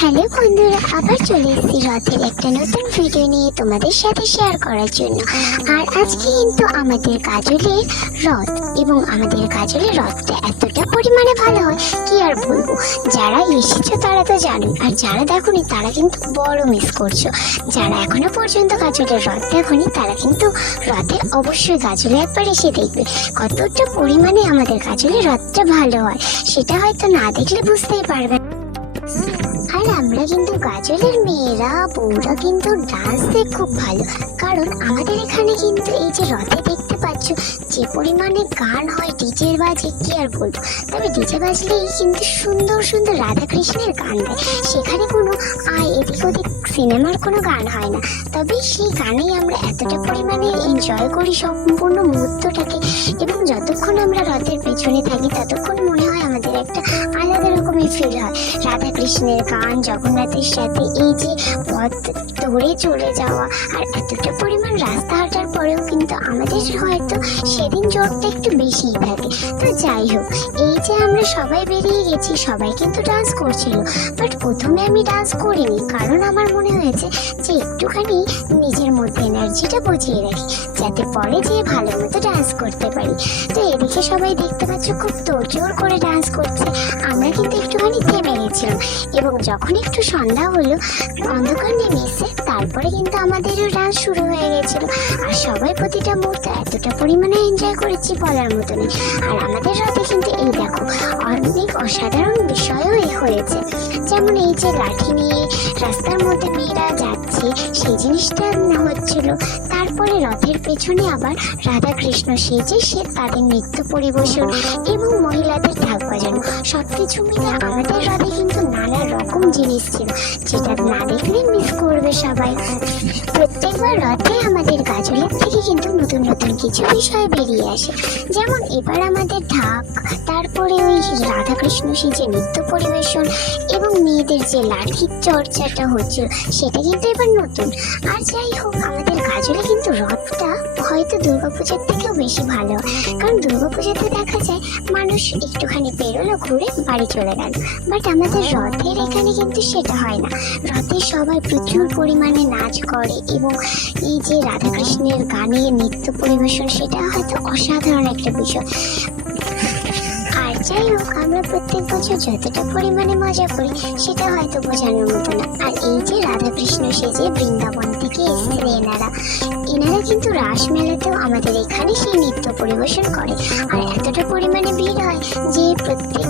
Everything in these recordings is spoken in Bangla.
হ্যালো বন্ধুরা, আবার চলে এসেছি রথের একটা নতুন ভিডিও নিয়ে তোমাদের সাথে শেয়ার করার জন্য। আর আজকে কিন্তু আমাদের কাজলের রথ এবং আমাদের কাজলের রথটা এতটা পরিমাণে ভালো হয়, কি আর বলব? যারা এসেছ তারা তো জানো আর যারা দেখোনি তারা কিন্তু বড় মিস করছ। যারা এখনও পর্যন্ত কাজলের রথ দেখোনি, তারা কিন্তু রথে অবশ্যই কাজলে একবার এসে দেখবে কতটা পরিমাণে আমাদের কাজলের রথটা ভালো হয়। সেটা হয়তো না দেখলে বুঝতেই পারবে আমরা কিন্তু গাজলের মেয়েরা বউরা কিন্তু ডান্স দেখ খুব ভালো। কারণ আমাদের এখানে কিন্তু এই যে রথে দেখতে পাচ্ছ, যে পরিমাণে গান হয় ডিজের বাজে, কি আর বলব? তবে ডিজে বাজলেই কিন্তু সুন্দর সুন্দর রাধা কৃষ্ণের গান দেয়। সেখানে কোনো আয় এদিক ওদিক সিনেমার কোনো গান হয় না। তবে সেই গানেই আমরা এতটা পরিমাণে এনজয় করি সম্পূর্ণ মুহূর্তটাকে। এবং যতক্ষণ আমরা রথের পেছনে থাকি, ততক্ষণ মনে হয় আমাদের একটা আলাদা রকমের ফিল হয়। রাধা কৃষ্ণের গান জগন্নাথের সাথে এই যে পথ ধরে চলে যাওয়া আর এতটা পরিমাণ রাস্তা হাঁটার পরেও কিন্তু আমাদের হয়তো সেদিন জোরটা একটু বেশিই থাকে। তো যাই হোক, এই যে আমরা সবাই বেরিয়ে গেছি, সবাই কিন্তু ডান্স করছিল। বাট প্রথমে আমি ডান্স করিনি, কারণ আমার মনে হয়েছে যে একটুখানি নিজের মধ্যে এনার্জিটা বুঝিয়ে রাখি, যাতে পরে যেয়ে ভালো মতো ডান্স করতে পারি। তো এদিকে সবাই দেখতে পাচ্ছ খুব তোড়জোড় করে ডান্স করছে। আমরা কিন্তু একটুখানি থেমে গেছিলাম এবং যখন একটু সন্ধ্যা হলো, অন্ধকার নেমে এসে তারপরে কিন্তু আমাদেরও ডান্স শুরু হয়ে গেছিল। আর সবাই প্রতিটা মুহূর্ত এতটা পরিমাণে এনজয় করেছি বলার মতো নেই। আর আমাদের রথে কিন্তু এই দেখো, অনেক অসাধারণ বিষয়ও এ হয়েছে। যেমন এই যে লাঠি নিয়ে রাস্তার মধ্যে মেয়েরা যাচ্ছে, সেই জিনিসটা হচ্ছিল। তারপরে রথের পেছনে আবার রাধা কৃষ্ণ সেজে সে তাদের নৃত্য পরিবেশন এবং মহিলাদের ঢাক বাজানো সব কিছু মিলে আমাদের জিনিস ছিল যেটা না দেখলে মিস করবে সবাই। প্রত্যেকবার রথে আমাদের গাজলের থেকে কিন্তু নতুন নতুন কিছু বিষয় বেরিয়ে আসে। যেমন এবার আমাদের ঢাক, তারপরে ওই রাধাকৃষ্ণ সেজে নৃত্য পরিবেশন এবং মেয়েদের যে লাঠির চর্চাটা হচ্ছিল সেটা কিন্তু এবার নতুন। আর যাই হোক, আমাদের গাজলে কিন্তু রথটা হয়তো দুর্গাপূজার থেকেও বেশি ভালো। কারণ দুর্গাপূজাতে দেখা যায়, মানুষ একটুখানি বেরোলো, ঘুরে বাড়ি চলে গেল। বাট আমাদের রথের এখানে কিন্তু সেটা হয় না। রথে সবাই প্রচুর পরিমাণে নাচ করে এবং এই যে রাধাকৃষ্ণের গানের নৃত্য পরিবেশন, সেটা হয়তো অসাধারণ একটা বিষয়। আর যাই হোক, আমরা প্রত্যেক বছর যতটা পরিমাণে মজা করি, সেটা হয়তো বোঝানোর মতো না। আর এই যে রাধাকৃষ্ণ সেজে বৃন্দাবন থেকে এসেছে এনারা এনারা কিন্তু রাসমেলাতেও আমাদের এখানে সেই নৃত্য পরিবেশন করে। আর এতটা পরিমাণে ভিড় হয় যে প্রত্যেক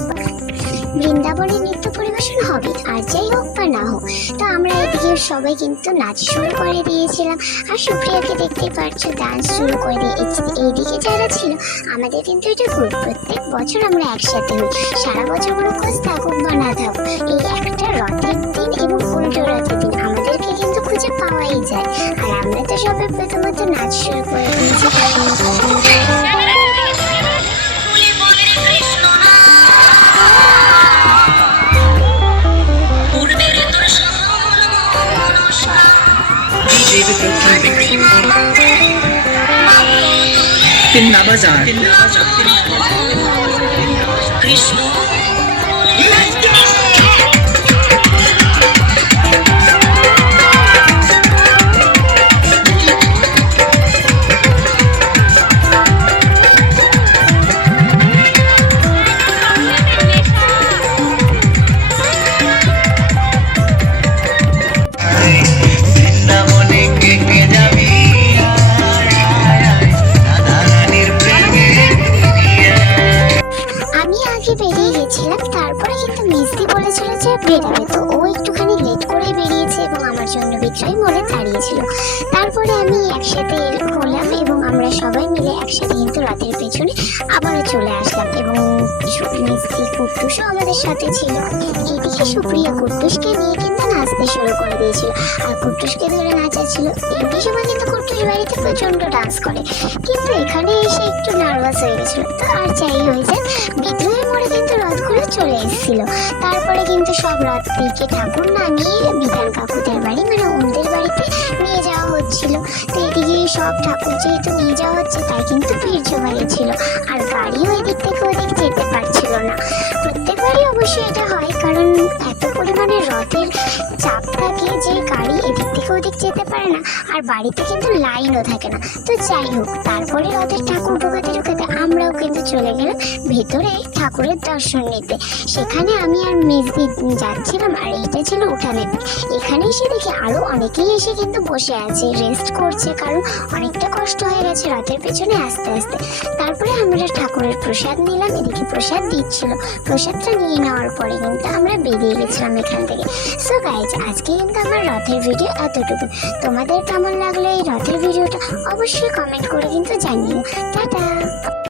বৃন্দাবনের নৃত্য পরিবেশন হবে, আর যাই হোক বা না হোক, তো আমরা এদিকে সবাই কিন্তু নাচ শুরু করে দিয়েছিলাম। আর সুপ্রিয়াকে দেখতে পারছ ডান্স শুরু করে দিয়েছি এইদিকে যারা ছিল, আমাদের কিন্তু এটা গ্রুপ প্রত্যেক বছর আমরা একসাথে হই। সারা বছর কোনো খোঁজ থাকুক বা না থাকুক, এই একটা রথের দিন এবং উল্টো রথের দিন আমাদেরকে কিন্তু খুঁজে পাওয়াই যায়। আর আমরা তো সবাই প্রথমত নাচ শুরু করে দিয়েছি। जीवित कृष्ण যে বেরাবে তো ও একটুখানি লেট করে বেরিয়েছে এবং আমার জন্য বিক্রয় মনে দাঁড়িয়েছিল। তারপরে আমি একসাথে হলাম এবং আমরা সবাই মিলে একসাথে কিন্তু রাতের পেছনে আবারও চলে আসলাম এবং সু- মিস্তি কুট্টুসও আমাদের সাথে ছিল। এদিকে সুপ্রিয়া, কুট্টুসকে নিয়ে কিন্তু নাচতে শুরু করে দিয়েছিল। আর কুট্টুসকে ধরে নাচাচ্ছিল এমনি সময় কিন্তু কুট্টুস বাড়িতে প্রচণ্ড ডান্স করে। কিন্তু এখানে এসে একটু নার্ভাস হয়ে গেছিল। তো আর যাই হয়ে যাক বিদ্রোহের মোড়ে কিন্তু রথগুলো চলে এসেছিল। তারপরে কিন্তু সব রথ থেকে ঠাকুর নামিয়ে বিধান কাকুদের বাড়ি মানে ওদের বাড়িতে নিয়ে যাওয়া হচ্ছিল। তো এদিকে সব ঠাকুর যেহেতু নিয়ে যাওয়া হচ্ছে, তাই কিন্তু জমা গেছিল আর গাড়িও এদিক থেকে ওদিক যেতে পারছিল না। প্রত্যেকবার প্রতিবারই অবশ্যই এটা হয়, কারণ এত পরিমাণে রথের না আর বাড়িতে কিন্তু লাইনও থাকে না। তো যাই হোক, তারপরে রথের ঠাকুর ঢোকাতে ঢোকাতে আমরাও কিন্তু চলে গেলাম ভেতরে ঠাকুরের দর্শন নিতে। সেখানে আমি আর মেজদি যাচ্ছিলাম আর এটা ছিল উঠানের দিক। এখানে এসে দেখি আরও অনেকেই এসে কিন্তু বসে আছে। রেস্ট করছে কারণ অনেকটা কষ্ট হয়ে গেছে রথের পেছনে আস্তে আস্তে। তারপরে আমরা ঠাকুরের প্রসাদ নিলাম, এদিকে প্রসাদ দিচ্ছিল। প্রসাদটা নিয়ে নেওয়ার পরে কিন্তু আমরা বেরিয়ে গেছিলাম এখান থেকে। সো গাইজ আজকে কিন্তু আমার রথের ভিডিও এতটুকু। তোমাদের কেমন লাগল এই রথের ভিডিওটা অবশ্যই কমেন্ট করে কিন্তু জানিও। টাটা!